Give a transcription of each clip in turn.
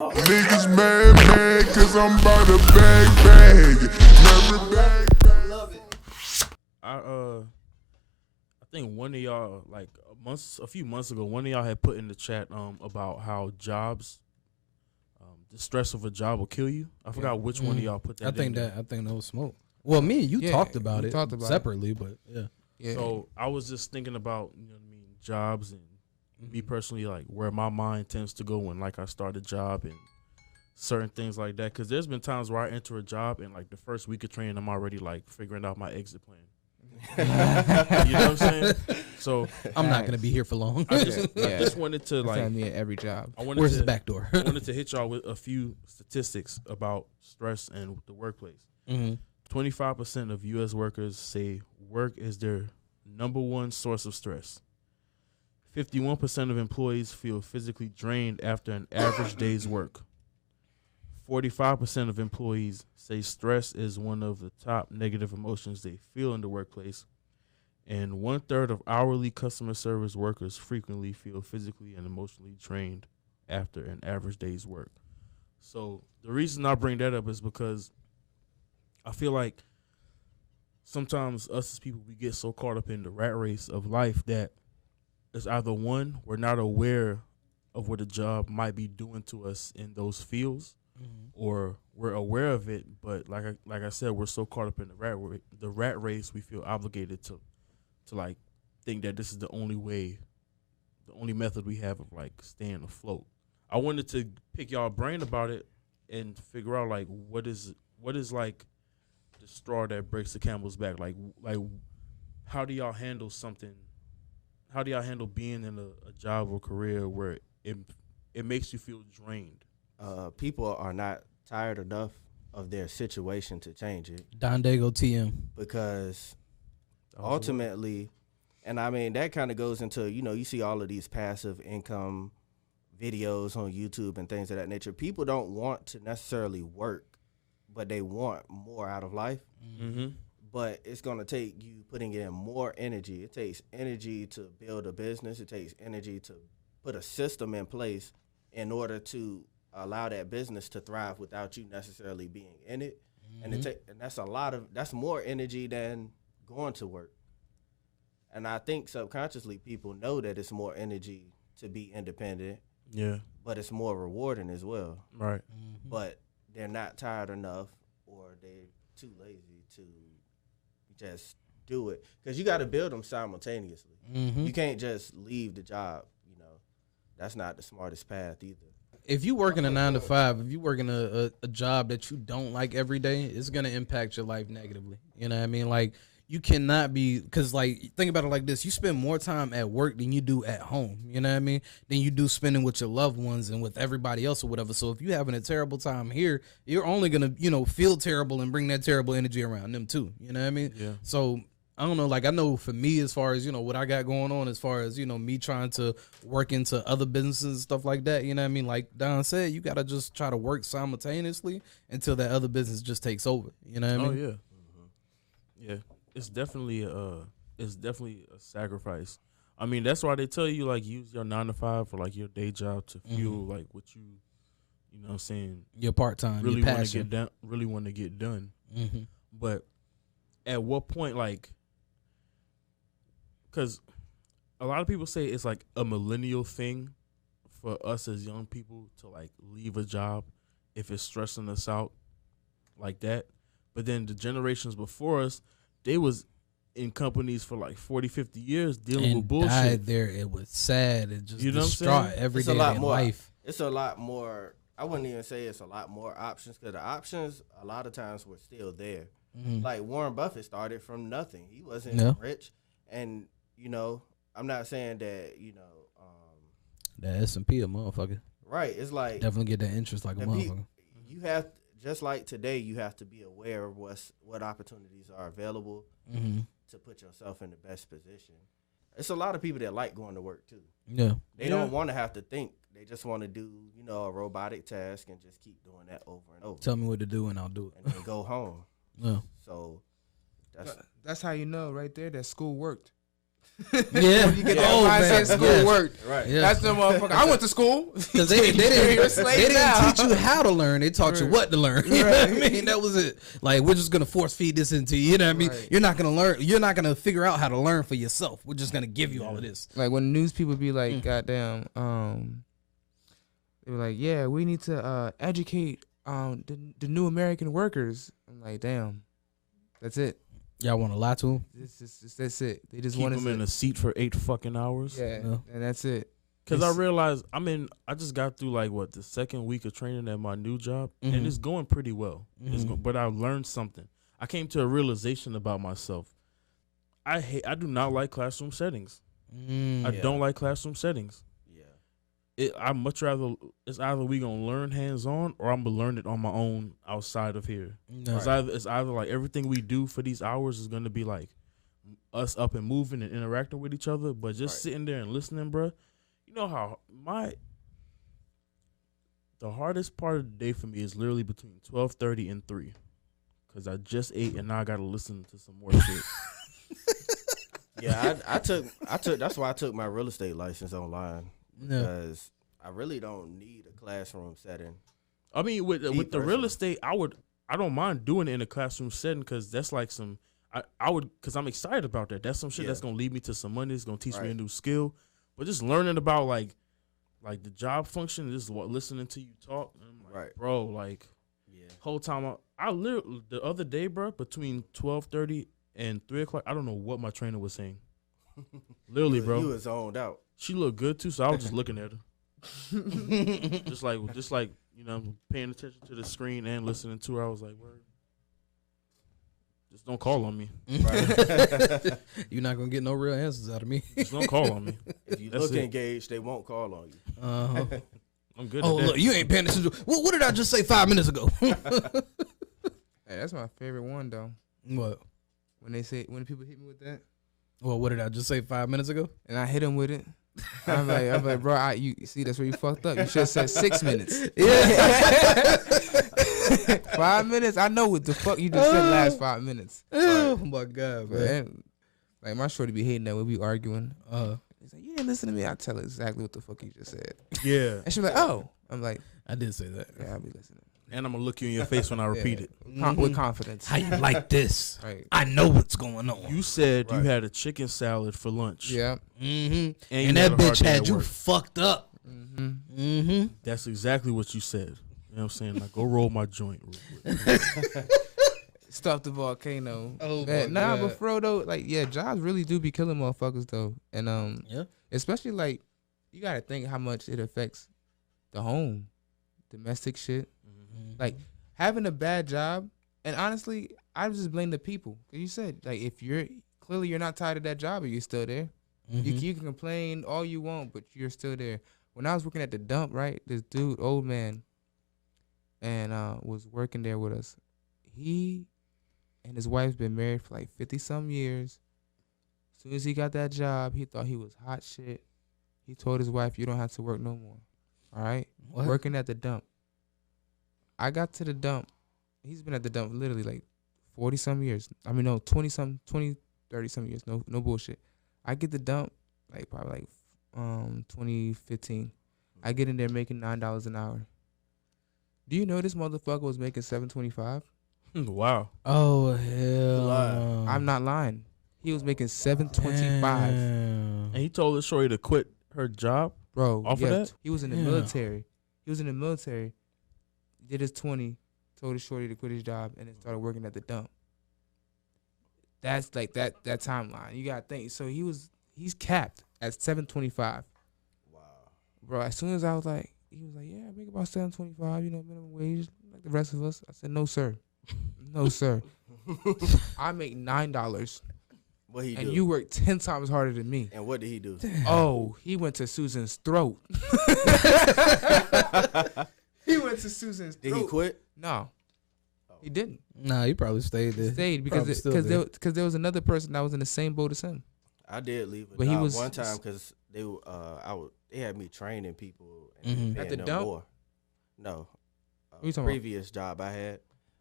Niggas mad, cause I'm about to bag. Never bag. I think one of y'all like a few months ago, one of y'all had put in the chat about how jobs, the stress of a job will kill you. I forgot which one of y'all put that. I think that was Smoke. Well, me and you talked about it separately, but yeah. So I was just thinking about jobs and me personally, like where my mind tends to go when like I start a job and certain things like that. Because there's been times where I enter a job and like the first week of training, I'm already like figuring out my exit plan. You know what I'm saying? So I'm not gonna be here for long. I just wanted to like me at every job. Where's the back door? I wanted to hit y'all with a few statistics about stress and the workplace. 25% of U.S. workers say work is their number one source of stress. 51% of employees feel physically drained after an average day's work. 45% of employees say stress is one of the top negative emotions they feel in the workplace. And 1/3 of hourly customer service workers frequently feel physically and emotionally drained after an average day's work. So the reason I bring that up is because I feel like sometimes us as people, we get so caught up in the rat race of life that it's either one, we're not aware of what a job might be doing to us in those fields, or we're aware of it, but like I said, we're so caught up in the rat race, we feel obligated to like think that this is the only way, the only method we have of like staying afloat. I wanted to pick y'all brain about it and figure out like what is like the straw that breaks the camel's back. Like how do y'all handle something? How do y'all handle being in a job or career where it makes you feel drained? People are not tired enough of their situation to change it. Don Dago TM. Because ultimately, and I mean, that kind of goes into, you see all of these passive income videos on YouTube and things of that nature. People don't want to necessarily work, but they want more out of life. But it's going to take you putting in more energy. It takes energy to build a business. It takes energy to put a system in place in order to allow that business to thrive without you necessarily being in it. And that's more energy than going to work. And I think subconsciously people know that it's more energy to be independent. Yeah. But it's more rewarding as well. Right. But they're not tired enough, or they're too lazy to just do it. Because you got to build them simultaneously. You can't just leave the job. That's not the smartest path either. If you work in a 9 to 5, if you work in a job that you don't like every day, it's gonna impact your life negatively. You know what I mean? Like, you cannot be, because like, think about it like this: you spend more time at work than you do at home. You know what I mean? Than you do spending with your loved ones and with everybody else or whatever. So if you're having a terrible time here, you're only gonna feel terrible and bring that terrible energy around them too. You know what I mean? Yeah. So I don't know, like, I know for me, as far as, what I got going on, as far as, me trying to work into other businesses and stuff like that, you know what I mean? Like Don said, you got to just try to work simultaneously until that other business just takes over. You know what I mean? Oh, yeah. Yeah. It's definitely a sacrifice. I mean, that's why they tell you, like, use your 9 to 5 for, like, your day job to fuel, like, what you know what I'm saying? Your part-time, really your passion. Really want to get done. But at what point, like, because a lot of people say it's like a millennial thing for us as young people to like leave a job if it's stressing us out like that. But then the generations before us, they was in companies for like 40, 50 years dealing with bullshit. Died there. It was sad. It just distraught every day of life. It's a lot more. I wouldn't even say it's a lot more options, because the options a lot of times were still there. Like Warren Buffett started from nothing. He wasn't rich. And, I'm not saying that, that S&P a motherfucker. Right. It's like, definitely get that interest like a motherfucker. You have, just like today, you have to be aware of what opportunities are available to put yourself in the best position. It's a lot of people that like going to work too. Yeah. They don't want to have to think. They just want to do, a robotic task and just keep doing that over and over. Tell me what to do and I'll do it. And then go home. Yeah. So that's how you know right there that school worked. Yeah. You get that Oh, mindset, man. school Yes. Right. worked. Yeah. That's the motherfucker. I went to school. Because they You're a didn't, slave they didn't now. teach you how to learn. They taught you what to learn. You know what I mean? That was it. Like, we're just going to force feed this into you. You know what I mean? Right. You're not going to learn. You're not going to figure out how to learn for yourself. We're just going to give you all of this. Like when news people be like, goddamn, they were like, yeah, we need to educate the new American workers. I'm like, damn, that's it. Y'all want to lie to them? That's it. They just Keep want them in a seat for 8 fucking hours. yeah, No. and that's it. Cause I realized I just got through like the second week of training at my new job, Mhm. and it's going pretty well. But I learned something. I came to a realization about myself. I do not like classroom settings. I don't like classroom settings. Yeah. I much rather it's either we gonna learn hands on or I'm gonna learn it on my own outside of here. No. It's either like everything we do for these hours is gonna be like us up and moving and interacting with each other, but just sitting there and listening, bruh. You know how the hardest part of the day for me is literally between 12:30 and 3, because I just ate and now I gotta listen to some more shit. Yeah, I took that's why I took my real estate license online, No. because I really don't need a classroom setting. I mean, with the real personally. estate, I don't mind doing it in a classroom setting, because that's like I would, because I'm excited about that. That's some shit that's gonna lead me to some money. It's gonna teach me a Right. new skill. But just learning about like the job function, just listening to you talk, and I'm like, Right. bro, like Yeah. whole time I literally the other day, bro, between 12:30 and 3 o'clock, I don't know what my trainer was saying. Literally, bro. You was zoned out. She looked good too, so I was just looking at her, just like you know, paying attention to the screen and listening to her. I was like, word. Just don't call on me. You're not going to get no real answers out of me. Just don't call on me. If you That's look it. engaged, they won't call on you. Uh-huh. I'm good. Oh, at that. look, you ain't paying attention. What did I just say 5 minutes ago? Hey, that's my favorite one though. What? When people hit me with that, Well, what did I just say 5 minutes ago? and I hit them with it. I'm like, bro, you see, that's where you fucked up. You should have said 6 minutes. Yeah. 5 minutes. I know what the fuck you just said last 5 minutes. Oh, my God, But man. like my shorty be hating that when we arguing. Uh, He's like, you didn't listen to me. I tell her exactly what the fuck you just said, Yeah, and she's like, oh. I'm like, I did say that. yeah, I'll be listening. and I'm gonna look you in your face when I repeat it. With confidence. How you like this? Right. I know what's going on. You said Right. you had a chicken salad for lunch. Yeah. Mm-hmm. you And had that a hard bitch day had at you work. fucked up. Mm-hmm. Mm-hmm. That's exactly what you said. You know what I'm saying? Like, go roll my joint. Real quick. Stuff the volcano. Oh, Man, my nah, God. but for real though, like, yeah, jobs really do be killing motherfuckers though, and Yeah. especially like, you gotta think how much it affects the home, domestic shit. Like having a bad job, and honestly, I just blame the people. 'Cause you said like if you're not tired of that job, or you're still there. You can complain all you want, but you're still there. When I was working at the dump, right, this dude, old man, and was working there with us. He and his wife's been married for like 50-some years. As soon as he got that job, he thought he was hot shit. He told his wife, "You don't have to work no more." All right, What? working at the dump. I got to the dump. He's been at the dump literally like 40-some years. I mean, no, 20-some, 20, 30-some years. No bullshit. I get the dump like probably like 2015. I get in there making $9 an hour. Do you know this motherfucker was making $7.25? Wow. Oh, hell. Lie. I'm not lying. He was making $7.25. And he told the shorty to quit her job. Bro, Off of yeah, that? he was in the Yeah. military. He was in the military. Did his 20, told his shorty to quit his job, and then started working at the dump. That's like that timeline. You gotta think. So he's capped at $7.25. Wow. Bro, as soon as I was like, he was like, yeah, I make about $7.25, minimum wage, like the rest of us. I said, no, sir. No, sir. I make $9, What he and do? you work 10 times harder than me. And what did he do? Oh, he went to Susan's throat. He went to Susan's Did throat. he quit? No, he didn't. Nah, he probably stayed He there. stayed Probably because still there was another person that was in the same boat as him. I did leave, But he was- one time because they had me training people Mhm. and At paying the them dump? more. No, What you talking about? previous job I had,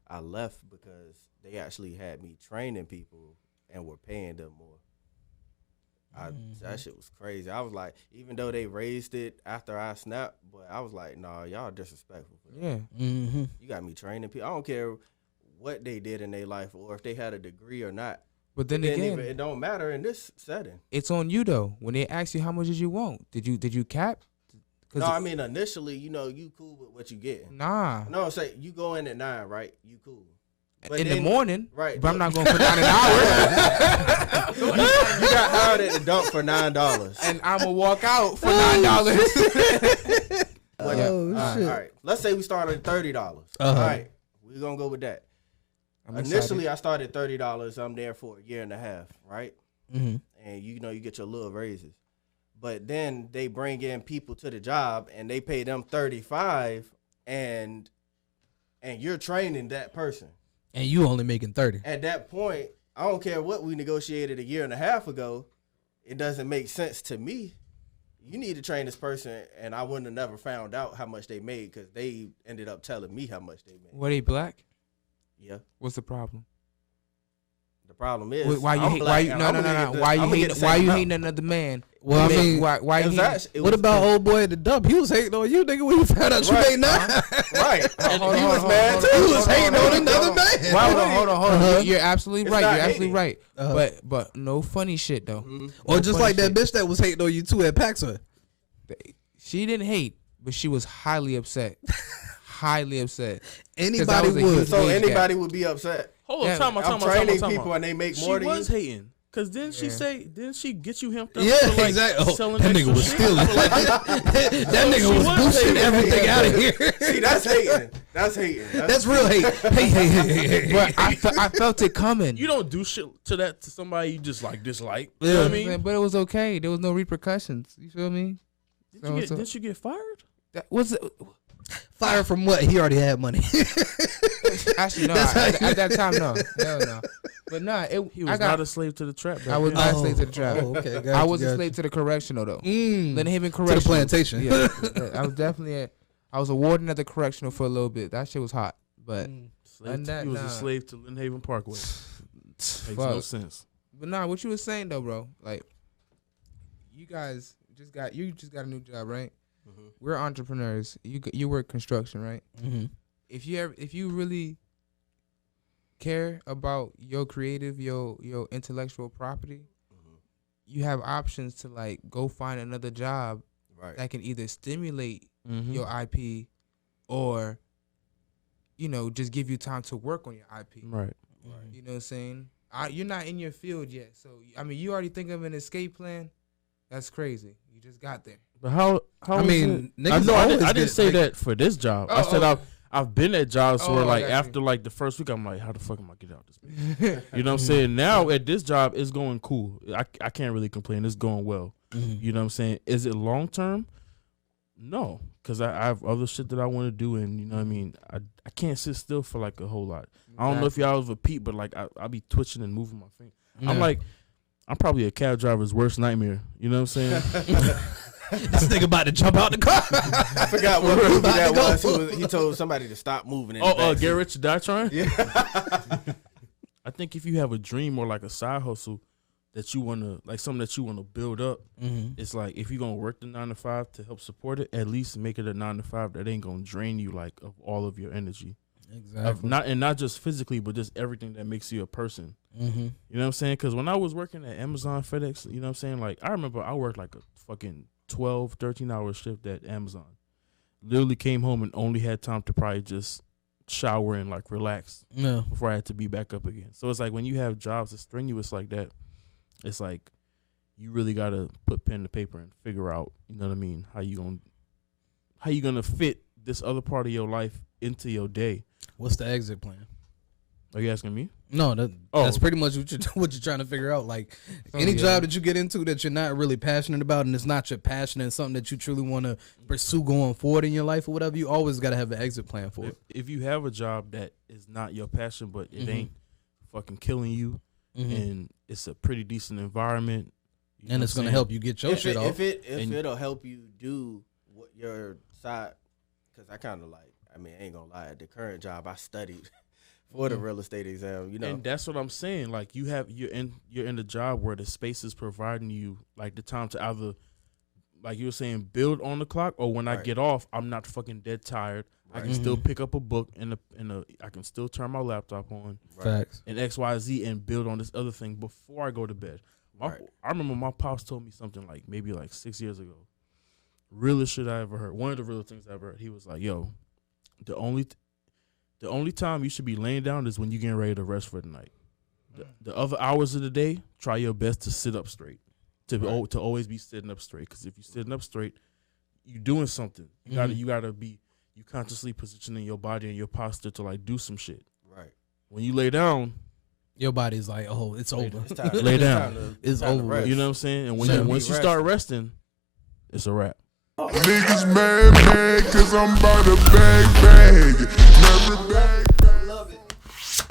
I left because they actually had me training people and were paying them more. That shit was crazy. I was like, even though they raised it after I snapped, but I was like, nah, y'all disrespectful. Yeah. You got me training people. I don't care what they did in their life or if they had a degree or not. But then again, it don't matter in this setting. it's on you though. When they ask you how much did you want, did you cap? No, I mean initially, you cool with what you getting. Nah. No, say you go in at 9, right? You cool. But in then, the morning, right? but I'm not going for 9 an hour. you got hired at the dump for $9, And I'm gonna walk out for $9. All right. Let's say we started at $30. All right, we're gonna go with that. Initially, I started $30. I'm there for a year and a half, right? And you get your little raises, but then they bring in people to the job and they pay them $35, and you're training that person. And you only making 30. At that point, I don't care what we negotiated a year and a half ago. It doesn't make sense to me. You need to train this person, and I wouldn't have never found out how much they made because they ended up telling me how much they made. Were they black? Yeah. What's the problem? The problem is Why you I'm hate? black Why you and no I'm no gonna no get no? the- Why you I'm gonna get hate? the Why same you amount. hating another man? Well, I mean, why It was he? actually- it What was about the- old boy at the dump? He was hating on you, nigga, when you found out you Right. made 9. Right. And Hold he on, was hold mad on, too. hold He was hating on another man. Hold on. Uh-huh. You're absolutely It's right. not You're absolutely hating. right. Uh-huh. But no funny shit though. Or just like that funny bitch that was hating on you too at Paxson. She didn't hate, but she was highly upset. Highly upset. Anybody was a would. huge- So wage anybody would be upset. Hold on, Yeah, time out. I'm training people and they make more She than was you. hating. Cause didn't she get you hemmed up? Yeah, for, like, exactly. Oh, selling that nigga extra was shit? stealing. That nigga she was was boosting hating. everything out of here. See, that's hating. That's hating. That's real hate. Hey. But I felt it coming. You don't do shit to that to somebody you just like dislike. Yeah. You know what I mean? But it was okay. There was no repercussions. You feel me? Didn't you get fired? That was Fire from what? He already had money. actually no. That's how At that time, no. Hell no. But nah, He was not a slave to the trap. I was not a slave to the trap. Oh, okay. Gotcha, I was a gotcha. slave to the correctional though. Mm. Lynn Haven To Correctional. the plantation. Yeah, I was definitely. I was a warden at the correctional for a little bit. That shit was hot. But He was a slave to Lynn Haven Parkway. Makes no fuck. sense. But nah, what you was saying though, bro? Like, you guys just got a new job, right? We're entrepreneurs. You work construction, right? Mm-hmm. If you really care about your creative, your intellectual property, you have options to like go find another job that can either stimulate your IP or just give you time to work on your IP. Right. You know what I'm saying? You're not in your field yet, so I mean, you already think of an escape plan. That's crazy. You just got there. But how I is mean, it? I niggas know I always didn't get, say like- that for this job. I Oh, said oh. I've been at jobs Oh, where I like got you. after like the first week I'm like, how the fuck am I get out this bitch? You know what I'm saying? Now at this job it's going cool. I can't really complain. It's going well. You know what I'm saying? Is it long term? No, because I have other shit that I want to do, and you know what I mean. I can't sit still for like a whole lot. I don't know if y'all ever peep, but like I be twitching and moving my finger. I'm like, I'm probably a cab driver's worst nightmare. You know what I'm saying? This nigga about to jump out the car. I forgot what movie that was. He told somebody to stop moving. In the back Get seat. Rich or Die Trying? Yeah. I think if you have a dream or like a side hustle that you want to, like something that you want to build up, it's like if you're going to work the 9 to 5 to help support it, at least make it a 9 to 5 that ain't going to drain you like of all of your energy. Exactly. Not just physically, but just everything that makes you a person. You know what I'm saying? Because when I was working at Amazon, FedEx, you know what I'm saying? Like, I remember I worked like a fucking 12, 13-hour shift at Amazon. Literally came home and only had time to probably just shower and like relax No. before I had to be back up again. So it's like when you have jobs that's strenuous like that, it's like you really gotta put pen to paper and figure out, you know what I mean, how you gonna fit this other part of your life into your day. What's the exit plan? Are you asking me? No, that's pretty much what you're trying to figure out. Like any job that you get into that you're not really passionate about, and it's not your passion and something that you truly want to pursue going forward in your life or whatever, you always got to have an exit plan for it. If you have a job that is not your passion, but it ain't fucking killing you, and it's a pretty decent environment, you know And what it's I'm gonna saying? help you get your If shit off. it'll help you do what your side, because I kind of like, I mean, I ain't gonna lie, at the current job I studied for the real estate exam. You know, And that's what I'm saying. Like you're in the job where the space is providing you like the time to either, like you were saying, build on the clock, or when I Right. get off, I'm not fucking dead tired. I can still pick up a book I can still turn my laptop on Facts. and XYZ and build on this other thing before I go to bed. Right. I remember my pops told me something like maybe like 6 years ago. Realest shit I ever heard. One of the realest things I ever heard. He was like, "Yo, the only time you should be laying down is when you're getting ready to rest for the night. The other hours of the day, try your best to sit up straight. To always be sitting up straight. Because if you're sitting up straight, you're doing something. You gotta be consciously positioning your body and your posture to like do some shit. right. When you lay down, Your body's like, oh, it's over. It's time, Lay it's down. time to- It's time to over. rest. you know what I'm saying. And when Shouldn't once be you start resting, it's a wrap. Niggas mad, cause I'm about to bag. Never bag.